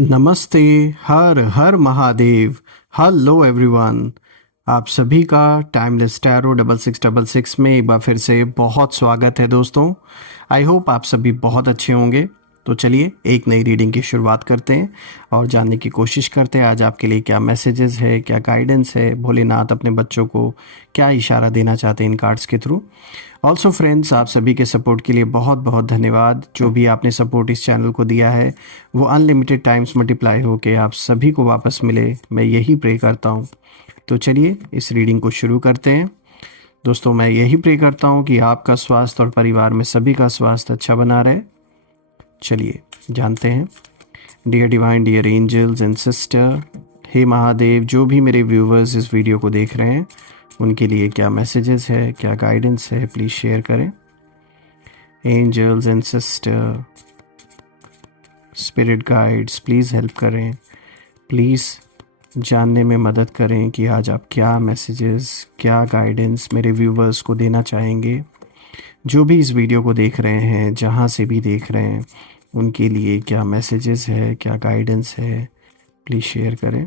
नमस्ते। हर हर महादेव। Hello everyone. आप सभी का टाइमलेस टैरो 6666 में एक बार फिर से बहुत स्वागत है दोस्तों। आई होप आप सभी बहुत अच्छे होंगे। तो चलिए एक नई रीडिंग की शुरुआत करते हैं और जानने की कोशिश करते हैं आज आपके लिए क्या मैसेजेस है, क्या गाइडेंस है, भोलेनाथ अपने बच्चों को क्या इशारा देना चाहते हैं इन कार्ड्स के थ्रू। ऑल्सो फ्रेंड्स, आप सभी के सपोर्ट के लिए बहुत बहुत धन्यवाद। जो भी आपने सपोर्ट इस चैनल को दिया है वो अनलिमिटेड टाइम्स मल्टीप्लाई होके आप सभी को वापस मिले, मैं यही प्रे करता हूँ। तो चलिए इस रीडिंग को शुरू करते हैं। दोस्तों, मैं यही प्रे करता हूँ कि आपका स्वास्थ्य और परिवार में सभी का स्वास्थ्य अच्छा बना रहे। चलिए जानते हैं। Dear divine, dear angels and sister, हे महादेव, जो भी मेरे व्यूवर्स इस वीडियो को देख रहे हैं उनके लिए क्या मैसेजेस है, क्या गाइडेंस है, प्लीज़ शेयर करें। Angels and sister, spirit guides, please help करें, प्लीज़ जानने में मदद करें कि आज आप क्या मैसेजेस, क्या गाइडेंस मेरे व्यूवर्स को देना चाहेंगे। जो भी इस वीडियो को देख रहे हैं, जहाँ से भी देख रहे हैं, उनके लिए क्या मैसेजेस है, क्या गाइडेंस है, प्लीज़ शेयर करें।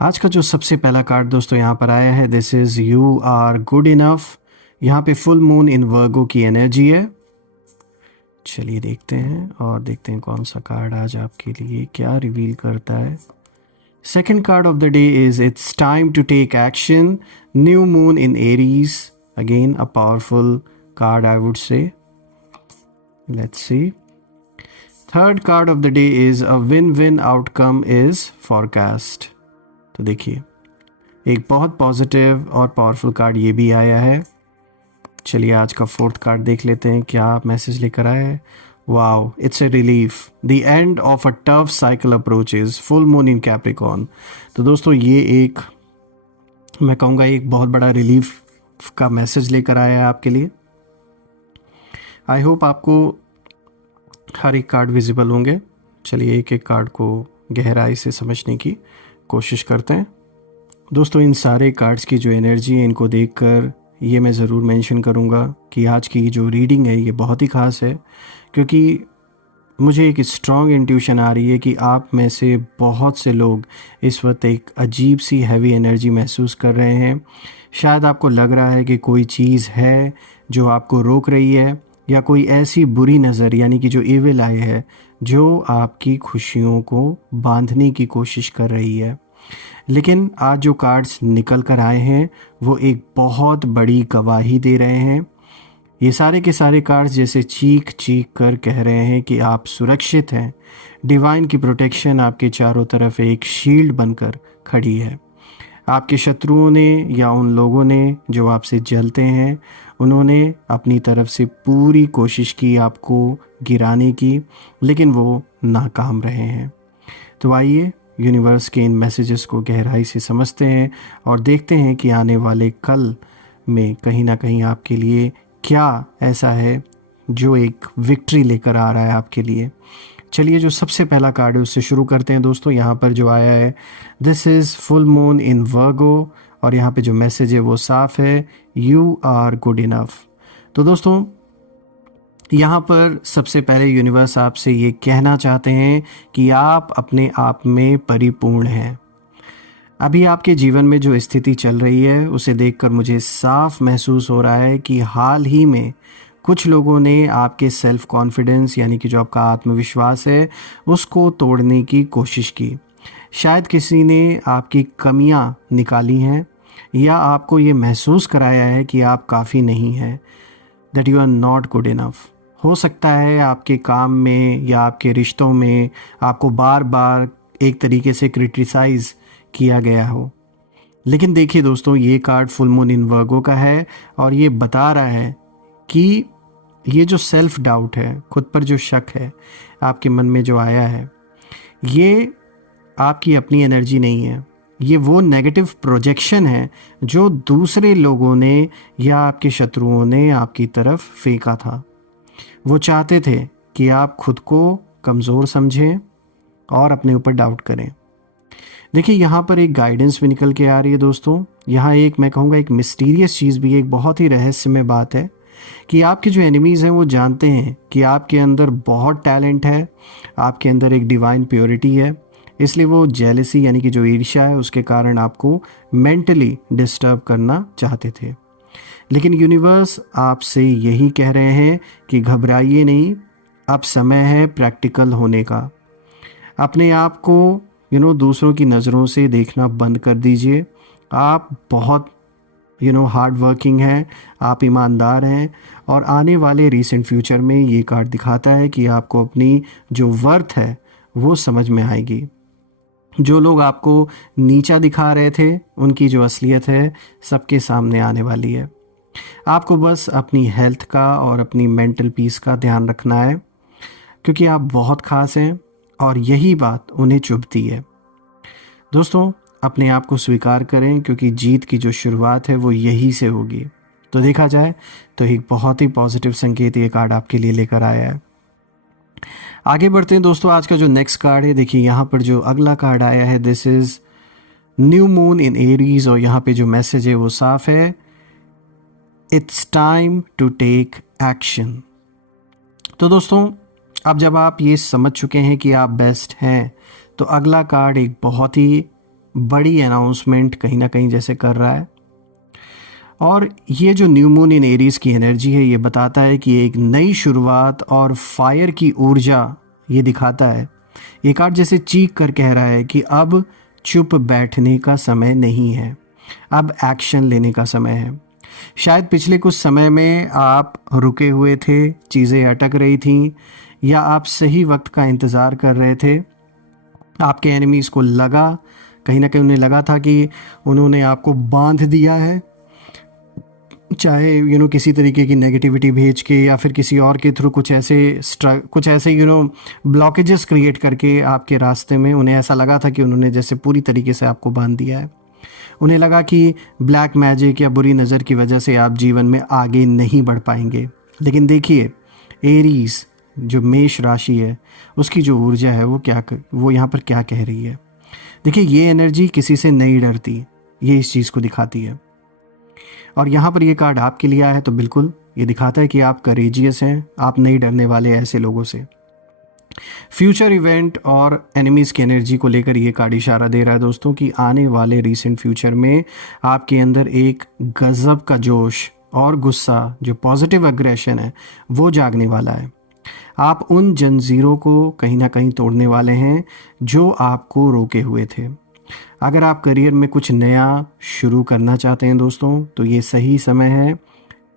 आज का जो सबसे पहला कार्ड दोस्तों यहाँ पर आया है, this is you are good enough. यहाँ पे फुल मून इन वर्गो की एनर्जी है। चलिए देखते हैं और देखते हैं कौन सा कार्ड आज आपके लिए क्या रिवील करता है। Second card of the day is it's time to take action, new moon in Aries. Again a powerful card I would say. Let's see. Third card of the day is a win win outcome is forecast. तो देखिए एक बहुत positive और powerful card ये भी आया है। चलिए आज का फोर्थ कार्ड देख लेते हैं क्या मैसेज लेकर आया है। Wow, it's a relief, the end of a tough cycle approaches, full moon in Capricorn. तो दोस्तों ये एक, मैं कहूँगा एक बहुत बड़ा रिलीफ का मैसेज लेकर आया है आपके लिए। आई होप आपको हर एक कार्ड विजिबल होंगे। चलिए एक एक कार्ड को गहराई से समझने की कोशिश करते हैं। दोस्तों इन सारे कार्ड्स की जो एनर्जी है इनको देखकर ये मैं ज़रूर मेंशन करूँगा कि आज की जो रीडिंग है ये बहुत ही ख़ास है, क्योंकि मुझे एक स्ट्रॉन्ग इंट्यूशन आ रही है कि आप में से बहुत से लोग इस वक्त एक अजीब सी हैवी एनर्जी महसूस कर रहे हैं। शायद आपको लग रहा है कि कोई चीज़ है जो आपको रोक रही है, या कोई ऐसी बुरी नज़र यानी कि जो इविल आई है जो आपकी खुशियों को बांधने की कोशिश कर रही है। लेकिन आज जो कार्ड्स निकल कर आए हैं वो एक बहुत बड़ी गवाही दे रहे हैं। ये सारे के सारे कार्ड्स जैसे चीख चीख कर कह रहे हैं कि आप सुरक्षित हैं। डिवाइन की प्रोटेक्शन आपके चारों तरफ एक शील्ड बनकर खड़ी है। आपके शत्रुओं ने या उन लोगों ने जो आपसे जलते हैं, उन्होंने अपनी तरफ से पूरी कोशिश की आपको गिराने की, लेकिन वो नाकाम रहे हैं। तो आइए यूनिवर्स के इन मैसेजेस को गहराई से समझते हैं और देखते हैं कि आने वाले कल में कहीं ना कहीं आपके लिए क्या ऐसा है जो एक विक्ट्री लेकर आ रहा है आपके लिए। चलिए जो सबसे पहला कार्ड है उससे शुरू करते हैं दोस्तों। यहाँ पर जो आया है, this is full moon in Virgo, और यहाँ पे जो मैसेज है वो साफ है, यू आर गुड इनफ। तो दोस्तों यहाँ पर सबसे पहले यूनिवर्स आपसे ये कहना चाहते हैं कि आप अपने आप में परिपूर्ण हैं। अभी आपके जीवन में जो स्थिति चल रही है उसे देखकर मुझे साफ महसूस हो रहा है कि हाल ही में कुछ लोगों ने आपके सेल्फ कॉन्फिडेंस यानी कि जो आपका आत्मविश्वास है उसको तोड़ने की कोशिश की। शायद किसी ने आपकी कमियां निकाली हैं या आपको ये महसूस कराया है कि आप काफ़ी नहीं हैं, that you are not good enough. हो सकता है आपके काम में या आपके रिश्तों में आपको बार बार एक तरीके से क्रिटिसाइज़ किया गया हो। लेकिन देखिए दोस्तों, ये कार्ड फुल मून इन वर्गो का है और ये बता रहा है कि ये जो सेल्फ डाउट है, खुद पर जो शक है आपके मन में जो आया है, ये आपकी अपनी एनर्जी नहीं है, ये वो नेगेटिव प्रोजेक्शन है जो दूसरे लोगों ने या आपके शत्रुओं ने आपकी तरफ फेंका था। वो चाहते थे कि आप खुद को कमज़ोर समझें और अपने ऊपर डाउट करें। देखिए यहाँ पर एक गाइडेंस भी निकल के आ रही है दोस्तों। यहाँ एक मैं कहूँगा एक मिस्टीरियस चीज़ भी, एक बहुत ही रहस्यमय बात है कि आपके जो एनिमीज़ हैं वो जानते हैं कि आपके अंदर बहुत टैलेंट है, आपके अंदर एक डिवाइन प्योरिटी है। इसलिए वो जेलसी यानी कि जो ईर्ष्या है उसके कारण आपको मेंटली डिस्टर्ब करना चाहते थे। लेकिन यूनिवर्स आपसे यही कह रहे हैं कि घबराइए नहीं, अब समय है प्रैक्टिकल होने का। अपने आप को दूसरों की नज़रों से देखना बंद कर दीजिए। आप बहुत हार्ड वर्किंग हैं, आप ईमानदार हैं और आने वाले रीसेंट फ्यूचर में ये कार्ड दिखाता है कि आपको अपनी जो वर्थ है वो समझ में आएगी। जो लोग आपको नीचा दिखा रहे थे उनकी जो असलियत है सबके सामने आने वाली है। आपको बस अपनी हेल्थ का और अपनी मेंटल पीस का ध्यान रखना है, क्योंकि आप बहुत खास हैं और यही बात उन्हें चुभती है। दोस्तों अपने आप को स्वीकार करें, क्योंकि जीत की जो शुरुआत है वो यही से होगी। तो देखा जाए तो एक बहुत ही पॉजिटिव संकेत ये कार्ड आपके लिए लेकर आया है। आगे बढ़ते हैं दोस्तों। आज का जो नेक्स्ट कार्ड है, देखिए यहाँ पर जो अगला कार्ड आया है, this is new moon in Aries, और यहाँ पे जो मैसेज है वो साफ है, it's time to take action. तो दोस्तों अब जब आप ये समझ चुके हैं कि आप बेस्ट हैं, तो अगला कार्ड एक बहुत ही बड़ी अनाउंसमेंट कहीं ना कहीं जैसे कर रहा है। और ये जो न्यू मून इन एरीज की एनर्जी है, ये बताता है कि एक नई शुरुआत और फायर की ऊर्जा ये दिखाता है। ये कार्ड जैसे चीख कर कह रहा है कि अब चुप बैठने का समय नहीं है, अब एक्शन लेने का समय है। शायद पिछले कुछ समय में आप रुके हुए थे, चीज़ें अटक रही थीं, या आप सही वक्त का इंतज़ार कर रहे थे। आपके एनिमीज़ को लगा, कहीं ना कहीं उन्हें लगा था कि उन्होंने आपको बांध दिया है, चाहे किसी तरीके की नेगेटिविटी भेज के या फिर किसी और के थ्रू कुछ ऐसे ब्लॉकेजेस क्रिएट करके आपके रास्ते में। उन्हें ऐसा लगा था कि उन्होंने जैसे पूरी तरीके से आपको बांध दिया है। उन्हें लगा कि ब्लैक मैजिक या बुरी नज़र की वजह से आप जीवन में आगे नहीं बढ़ पाएंगे। लेकिन देखिए एरीज जो मेष राशि है उसकी जो ऊर्जा है वो यहाँ पर क्या कह रही है। देखिए ये एनर्जी किसी से नहीं डरती, ये इस चीज़ को दिखाती है। और यहाँ पर ये कार्ड आपके लिए आया है, तो बिल्कुल ये दिखाता है कि आप करेजियस हैं, आप नहीं डरने वाले ऐसे लोगों से। फ्यूचर इवेंट और एनिमीज़ की एनर्जी को लेकर ये कार्ड इशारा दे रहा है दोस्तों कि आने वाले रीसेंट फ्यूचर में आपके अंदर एक गजब का जोश और गुस्सा, जो पॉजिटिव एग्रेशन है, वो जागने वाला है। आप उन जंजीरों को कहीं ना कहीं तोड़ने वाले हैं जो आपको रोके हुए थे। अगर आप करियर में कुछ नया शुरू करना चाहते हैं दोस्तों, तो ये सही समय है,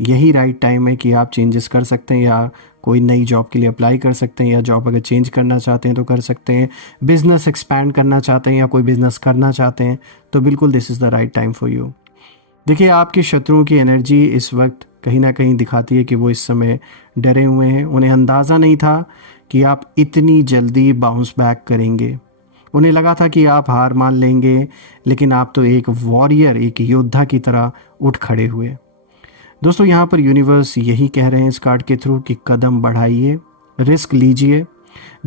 यही राइट टाइम है कि आप चेंजेस कर सकते हैं, या कोई नई जॉब के लिए अप्लाई कर सकते हैं, या जॉब अगर चेंज करना चाहते हैं तो कर सकते हैं। बिज़नेस एक्सपैंड करना चाहते हैं या कोई बिज़नेस करना चाहते हैं, तो बिल्कुल this is the right time for you. देखिए आपके शत्रुओं की एनर्जी इस वक्त कहीं ना कहीं दिखाती है कि वो इस समय डरे हुए हैं। उन्हें अंदाज़ा नहीं था कि आप इतनी जल्दी बाउंस बैक करेंगे। उन्हें लगा था कि आप हार मान लेंगे, लेकिन आप तो एक वॉरियर, एक योद्धा की तरह उठ खड़े हुए। दोस्तों यहाँ पर यूनिवर्स यही कह रहे हैं इस कार्ड के थ्रू कि कदम बढ़ाइए, रिस्क लीजिए।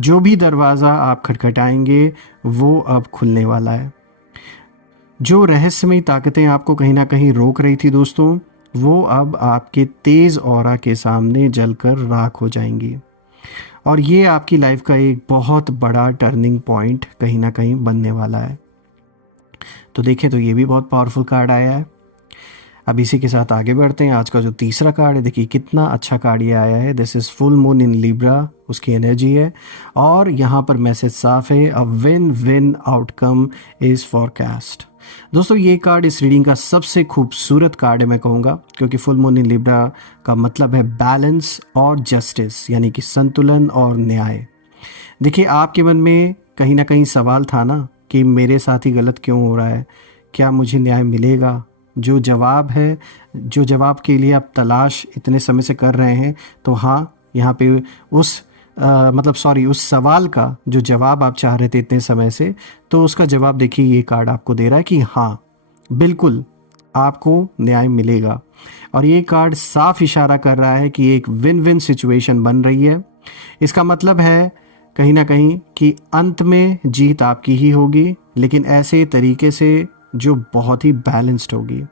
जो भी दरवाज़ा आप खटखटाएंगे वो अब खुलने वाला है। जो रहस्यमयी ताकतें आपको कहीं ना कहीं रोक रही थी दोस्तों, वो अब आपके तेज़ ऑरा के सामने जलकर राख हो जाएंगी। और ये आपकी लाइफ का एक बहुत बड़ा टर्निंग पॉइंट कहीं ना कहीं बनने वाला है। तो देखें तो ये भी बहुत पावरफुल कार्ड आया है। अब इसी के साथ आगे बढ़ते हैं। आज का जो तीसरा कार्ड है, देखिए कितना अच्छा कार्ड ये आया है। This is full moon in Libra, उसकी एनर्जी है। और यहाँ पर मैसेज साफ है, अ win win outcome is forecast. दोस्तों ये कार्ड इस रीडिंग का सबसे खूबसूरत कार्ड है मैं कहूँगा, क्योंकि फुल मून इन लिब्रा का मतलब है बैलेंस और जस्टिस, यानी कि संतुलन और न्याय। देखिए आपके मन में कहीं ना कहीं सवाल था ना कि मेरे साथ ही गलत क्यों हो रहा है, क्या मुझे न्याय मिलेगा। जो जवाब के लिए आप तलाश इतने समय से कर रहे हैं, तो हाँ यहाँ पे उस मतलब सॉरी, उस सवाल का जो जवाब आप चाह रहे थे इतने समय से, तो उसका जवाब देखिए ये कार्ड आपको दे रहा है कि हाँ, बिल्कुल आपको न्याय मिलेगा। और ये कार्ड साफ इशारा कर रहा है कि एक विन विन सिचुएशन बन रही है। इसका मतलब है कहीं ना कहीं कि अंत में जीत आपकी ही होगी, लेकिन ऐसे तरीके से जो बहुत ही बैलेंस्ड होगी।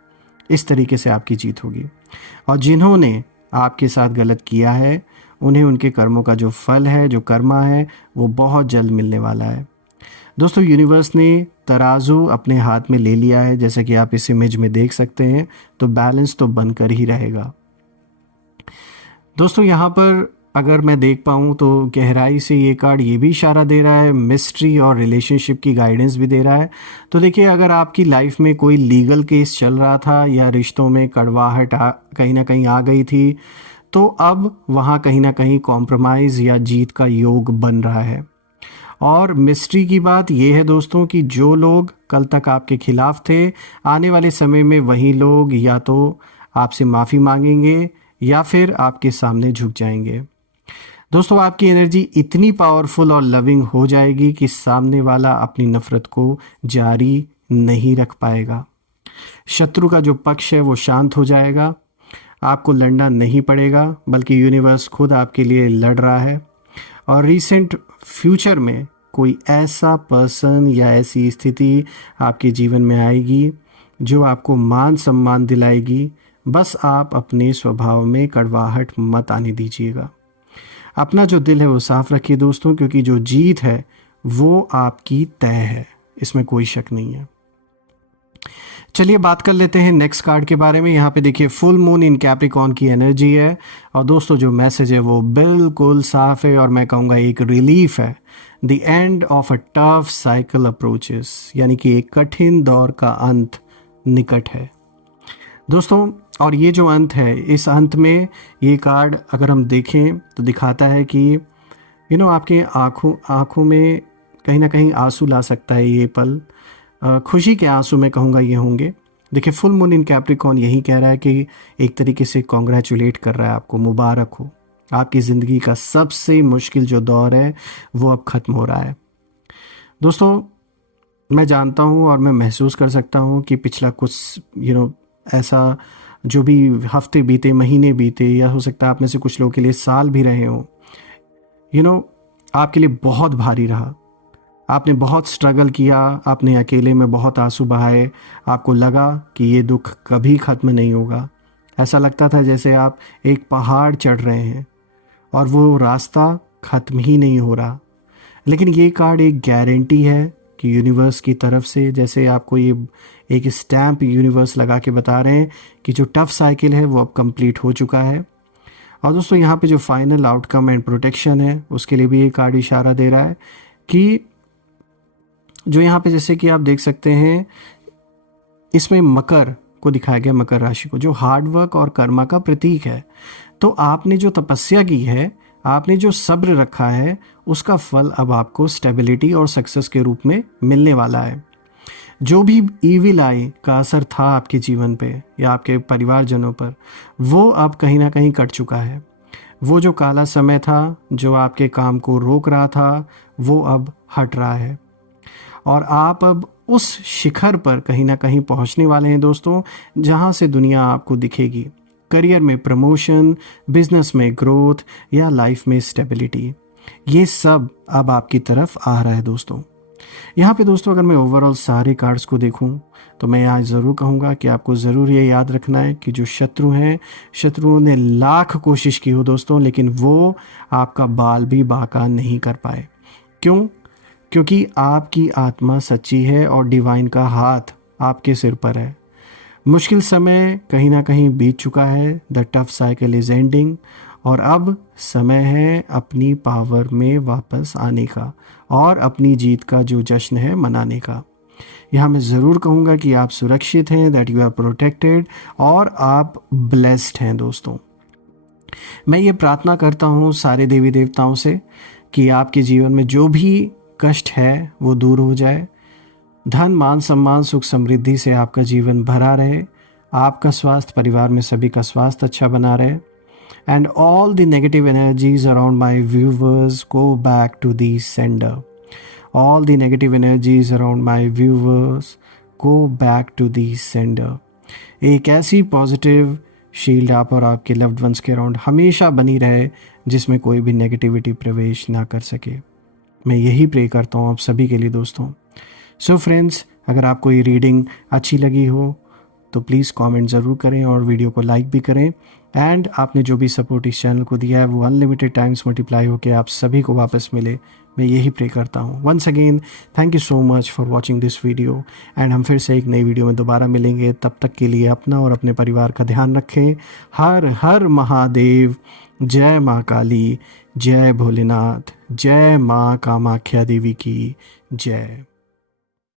इस तरीके से आपकी जीत होगी। और जिन्होंने आपके साथ गलत किया है, उन्हें उनके कर्मों का जो फल है, जो कर्मा है, वो बहुत जल्द मिलने वाला है। दोस्तों, यूनिवर्स ने तराजू अपने हाथ में ले लिया है, जैसा कि आप इस इमेज में देख सकते हैं, तो बैलेंस तो बनकर ही रहेगा। दोस्तों, यहाँ पर अगर मैं देख पाऊँ तो गहराई से ये कार्ड ये भी इशारा दे रहा है, मिस्ट्री और रिलेशनशिप की गाइडेंस भी दे रहा है। तो देखिए, अगर आपकी लाइफ में कोई लीगल केस चल रहा था या रिश्तों में कड़वाहट कहीं ना कहीं आ गई थी, तो अब वहाँ कहीं ना कहीं कॉम्प्रोमाइज़ या जीत का योग बन रहा है। और मिस्ट्री की बात यह है दोस्तों कि जो लोग कल तक आपके खिलाफ थे, आने वाले समय में वही लोग या तो आपसे माफ़ी मांगेंगे या फिर आपके सामने झुक जाएंगे। दोस्तों, आपकी एनर्जी इतनी पावरफुल और लविंग हो जाएगी कि सामने वाला अपनी नफरत को जारी नहीं रख पाएगा। शत्रु का जो पक्ष है वो शांत हो जाएगा। आपको लड़ना नहीं पड़ेगा, बल्कि यूनिवर्स खुद आपके लिए लड़ रहा है। और रिसेंट फ्यूचर में कोई ऐसा पर्सन या ऐसी स्थिति आपके जीवन में आएगी जो आपको मान सम्मान दिलाएगी। बस आप अपने स्वभाव में कड़वाहट मत आने दीजिएगा। अपना जो दिल है वो साफ रखिए दोस्तों, क्योंकि जो जीत है वो आपकी तय है, इसमें कोई शक नहीं है। चलिए बात कर लेते हैं नेक्स्ट कार्ड के बारे में। यहाँ पे देखिए, फुल मून इन कैप्रिकॉर्न की एनर्जी है। और दोस्तों, जो मैसेज है वो बिल्कुल साफ है और मैं कहूँगा एक रिलीफ है। The end of a tough cycle approaches, यानी कि एक कठिन दौर का अंत निकट है दोस्तों। और ये जो अंत है, इस अंत में ये कार्ड अगर हम देखें तो दिखाता है कि आपके आँखों में कहीं ना कहीं आंसू ला सकता है ये पल। खुशी के आंसू मैं कहूँगा ये होंगे। देखिए, फुल मून इन कैप्रिकॉर्न यही कह रहा है कि एक तरीके से कॉन्ग्रेचुलेट कर रहा है आपको, मुबारक हो। आपकी ज़िंदगी का सबसे मुश्किल जो दौर है वो अब ख़त्म हो रहा है। दोस्तों, मैं जानता हूँ और मैं महसूस कर सकता हूँ कि पिछला कुछ ऐसा जो भी हफ्ते बीते, महीने बीते, या हो सकता है आप में से कुछ लोगों के लिए साल भी रहे हों, आपके लिए बहुत भारी रहा। आपने बहुत स्ट्रगल किया, आपने अकेले में बहुत आंसू बहाए। आपको लगा कि ये दुख कभी ख़त्म नहीं होगा। ऐसा लगता था जैसे आप एक पहाड़ चढ़ रहे हैं और वो रास्ता ख़त्म ही नहीं हो रहा। लेकिन ये कार्ड एक गारंटी है कि यूनिवर्स की तरफ से, जैसे आपको ये एक स्टैम्प यूनिवर्स लगा के बता रहे हैं कि जो टफ साइकिल है वो अब कंप्लीट हो चुका है। और दोस्तों, यहाँ पे जो फाइनल आउटकम एंड प्रोटेक्शन है उसके लिए भी ये कार्ड इशारा दे रहा है कि जो यहाँ पे जैसे कि आप देख सकते हैं, इसमें मकर को दिखाया गया, मकर राशि को, जो हार्डवर्क और कर्मा का प्रतीक है। तो आपने जो तपस्या की है, आपने जो सब्र रखा है, उसका फल अब आपको स्टेबिलिटी और सक्सेस के रूप में मिलने वाला है। जो भी ईविल आई का असर था आपके जीवन पे या आपके परिवारजनों पर, वो अब कहीं ना कहीं कट चुका है। वो जो काला समय था जो आपके काम को रोक रहा था, वो अब हट रहा है। और आप अब उस शिखर पर कहीं ना कहीं पहुंचने वाले हैं दोस्तों, जहां से दुनिया आपको दिखेगी। करियर में प्रमोशन, बिजनेस में ग्रोथ या लाइफ में स्टेबिलिटी, ये सब अब आपकी तरफ आ रहा है दोस्तों। यहाँ पे दोस्तों, अगर मैं ओवरऑल सारे कार्ड्स को देखूं तो मैं आज ज़रूर कहूँगा कि आपको ज़रूर ये याद रखना है कि जो शत्रु हैं, शत्रुओं ने लाख कोशिश की हो दोस्तों, लेकिन वो आपका बाल भी बांका नहीं कर पाए। क्यों? क्योंकि आपकी आत्मा सच्ची है और डिवाइन का हाथ आपके सिर पर है। मुश्किल समय कहीं ना कहीं बीत चुका है। The tough cycle is ending और अब समय है अपनी पावर में वापस आने का और अपनी जीत का जो जश्न है मनाने का। यहाँ मैं ज़रूर कहूँगा कि आप सुरक्षित हैं, दैट यू आर प्रोटेक्टेड, और आप ब्लेस्ड हैं दोस्तों। मैं ये प्रार्थना करता हूँ सारे देवी देवताओं से कि आपके जीवन में जो भी कष्ट है वो दूर हो जाए। धन, मान, सम्मान, सुख, समृद्धि से आपका जीवन भरा रहे। आपका स्वास्थ्य, परिवार में सभी का स्वास्थ्य अच्छा बना रहे। and all the negative energies around my viewers go back to the sender. All the negative energies around my viewers go back to the sender. एक ऐसी पॉजिटिव शील्ड आप और आपके लव्ड वंस के अराउंड हमेशा बनी रहे जिसमें कोई भी नेगेटिविटी प्रवेश ना कर सके। मैं यही प्रे करता हूँ आप सभी के लिए दोस्तों। सो फ्रेंड्स, अगर आपको ये रीडिंग अच्छी लगी हो तो प्लीज़ कमेंट ज़रूर करें और वीडियो को लाइक भी करें। एंड आपने जो भी सपोर्ट इस चैनल को दिया है वो अनलिमिटेड टाइम्स मल्टीप्लाई होकर आप सभी को वापस मिले, मैं यही प्रे करता हूँ। Once again thank you so much for watching this video and हम फिर से एक नई वीडियो में दोबारा मिलेंगे। तब तक के लिए अपना और अपने परिवार का ध्यान रखें। हर हर महादेव। जय माँ काली, जय भोलेनाथ, जय माँ कामाख्या देवी की जय।